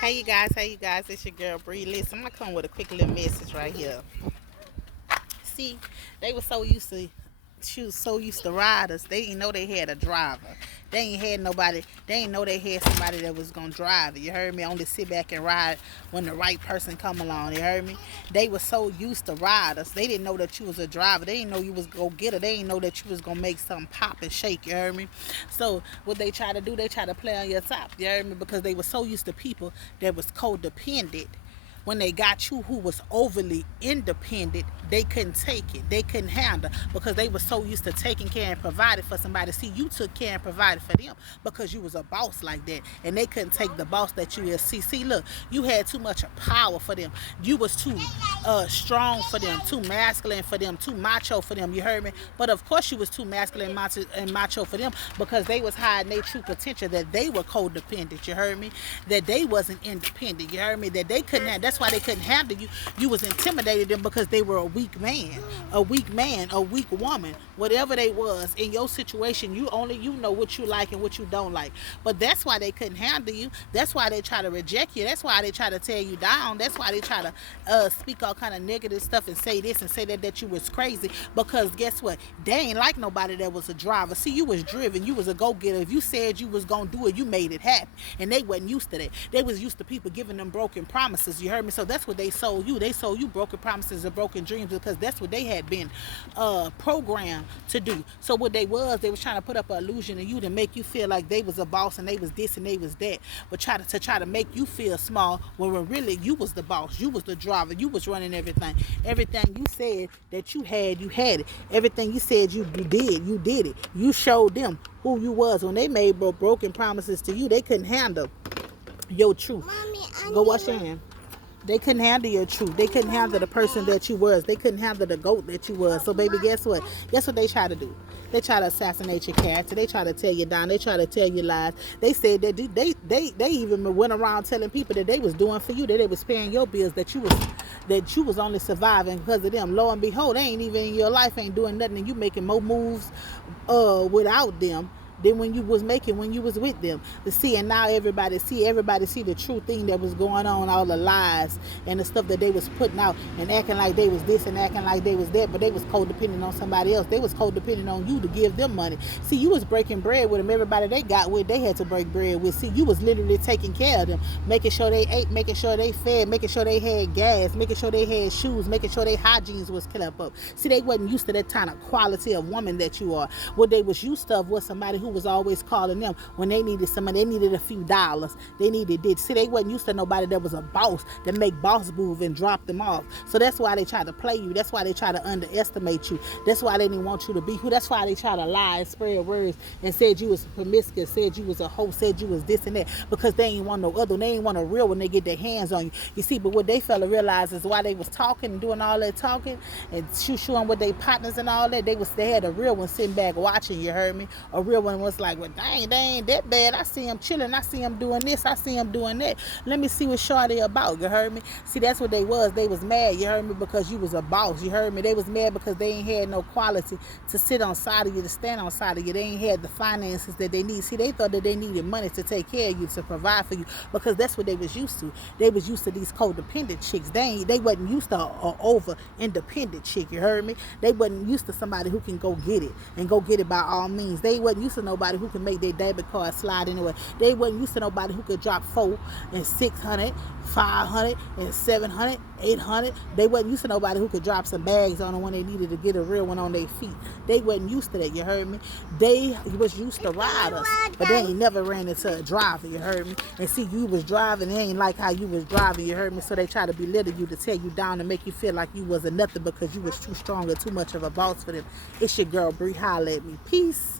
Hey you guys, it's your girl Bree. Listen, I'm gonna come with a quick little message right here. See, they were so used to she was so used to riders, they didn't know they had a driver. They ain't had nobody, they ain't know they had somebody that was gonna drive it. You heard me? Only sit back and ride when the right person come along. You heard me? They were so used to riders. They didn't know that you was a driver. They didn't know you was go get her. They didn't know that you was gonna make something pop and shake. You heard me? So what they try to do, they try to play on your top. You heard me? Because they were so used to people that was codependent. When they got you who was overly independent, they couldn't take it. They couldn't handle because they were so used to taking care and providing for somebody. See, you took care and provided for them because you was a boss like that. And they couldn't take the boss that you is. See, look, you had too much power for them. You was too strong for them, too masculine for them, too macho for them. You heard me? But of course you was too masculine and macho for them because they was hiding their true potential, that they were codependent. You heard me? That they wasn't independent. You heard me? That they couldn't have, that's why they couldn't handle you. You was intimidated them because they were a weak man, a weak man, a weak woman, whatever they was in your situation. You know what you like and what you don't like. But that's why they couldn't handle you. That's why they try to reject you. That's why they try to tear you down. That's why they try to speak all kind of negative stuff and say this and say that you was crazy. Because guess what? They ain't like nobody that was a driver. See, you was driven. You was a go-getter. If you said you was gonna do it, you made it happen. And they wasn't used to that. They was used to people giving them broken promises. You heard me? So that's what they sold you. They sold you broken promises and broken dreams because that's what they had been programmed to do. So what they was trying to put up an illusion in you to make you feel like they was a boss and they was this and they was that, but try to make you feel small when really you was the boss, you was the driver, you was running everything. Everything you said that you had it. Everything you said you did it. You showed them who you was. When they made broken promises to you, they couldn't handle your truth. Mommy, go wash your hands. They couldn't handle your truth. They couldn't handle the person that you was. They couldn't handle the goat that you was. So baby, guess what? Guess what they try to do? They try to assassinate your character. They try to tear you down. They try to tell you lies. They said that they even went around telling people that they was doing for you, that they was paying your bills, that you was only surviving because of them. Lo and behold, they ain't even in your life, ain't doing nothing, and you making more moves without them than when you was with them. To see, and now everybody see the true thing that was going on, all the lies and the stuff that they was putting out and acting like they was this and acting like they was that, but they was codependent on somebody else. They was codependent on you to give them money. See, you was breaking bread with them. Everybody they got with, they had to break bread with. See, you was literally taking care of them, making sure they ate, making sure they fed, making sure they had gas, making sure they had shoes, making sure their hygiene was kept up. See, they wasn't used to that kind of quality of woman that you are. What they was used to was somebody who was always calling them when they needed somebody. They needed a few dollars. They needed this. See, they wasn't used to nobody that was a boss that make boss move and drop them off. So that's why they try to play you. That's why they try to underestimate you. That's why they didn't want you to be who. That's why they try to lie and spread words and said you was promiscuous, said you was a hoe, said you was this and that, because they ain't want no other. They ain't want a real when they get their hands on you. You see, but what they fail to realize is why they was talking and doing all that talking and shooing with their partners and all that. They had a real one sitting back watching. You heard me? A real one was like, well, dang, they ain't that bad. I see him chilling. I see him doing this. I see him doing that. Let me see what shorty about. You heard me? See, that's what they was. They was mad. You heard me? Because you was a boss. You heard me? They was mad because they ain't had no quality to sit on side of you, to stand on side of you. They ain't had the finances that they need. See, they thought that they needed money to take care of you, to provide for you, because that's what they was used to. They was used to these codependent chicks. They wasn't used to a over independent chick. You heard me? They wasn't used to somebody who can go get it and go get it by all means. They wasn't used to nobody who can make their debit card slide anyway. They wasn't used to nobody who could drop 4 and 600, 500 and 700, 800. They wasn't used to nobody who could drop some bags on them when they needed to get a real one on their feet. They wasn't used to that. You heard me? They was used to riders, but they ain't never ran into a driver. You heard me? And see, you was driving. They ain't like how you was driving. You heard me? So they try to belittle you, to tear you down, and make you feel like you wasn't nothing because you was too strong or too much of a boss for them. It's your girl Bree. Holla at me. Peace.